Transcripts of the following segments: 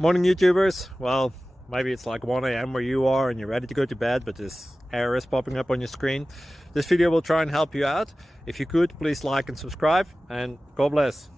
Morning YouTubers. Well, maybe it's like 1 a.m. where you are and you're ready to go to bed, but this error is popping up on your screen. This video will try and help you out. If you could, please like and subscribe, and God bless.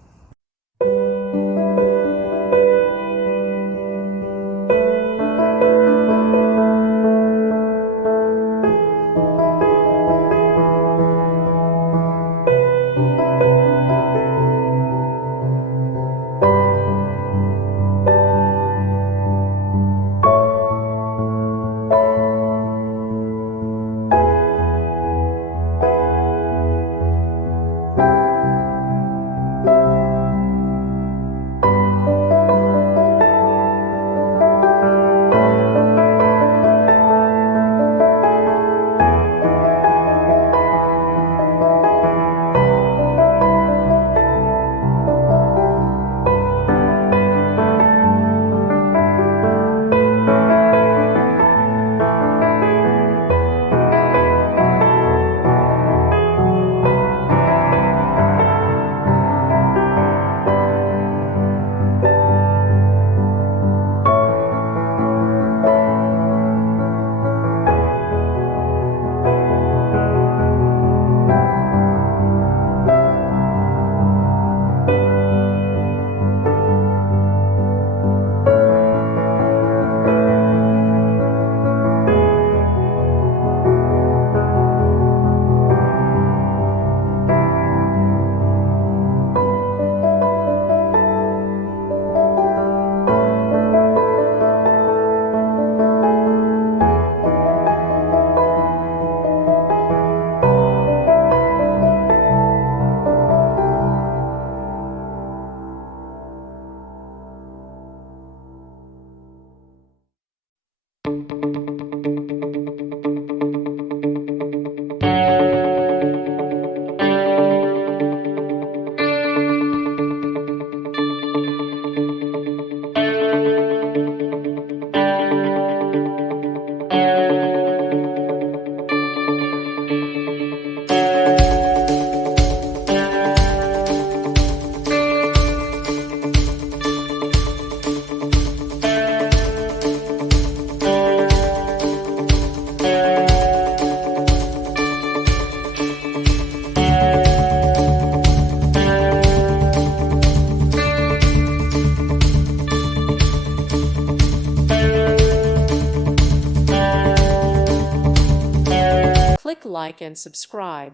Click like and subscribe.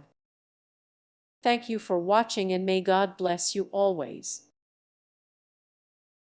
Thank you for watching, and may God bless you always.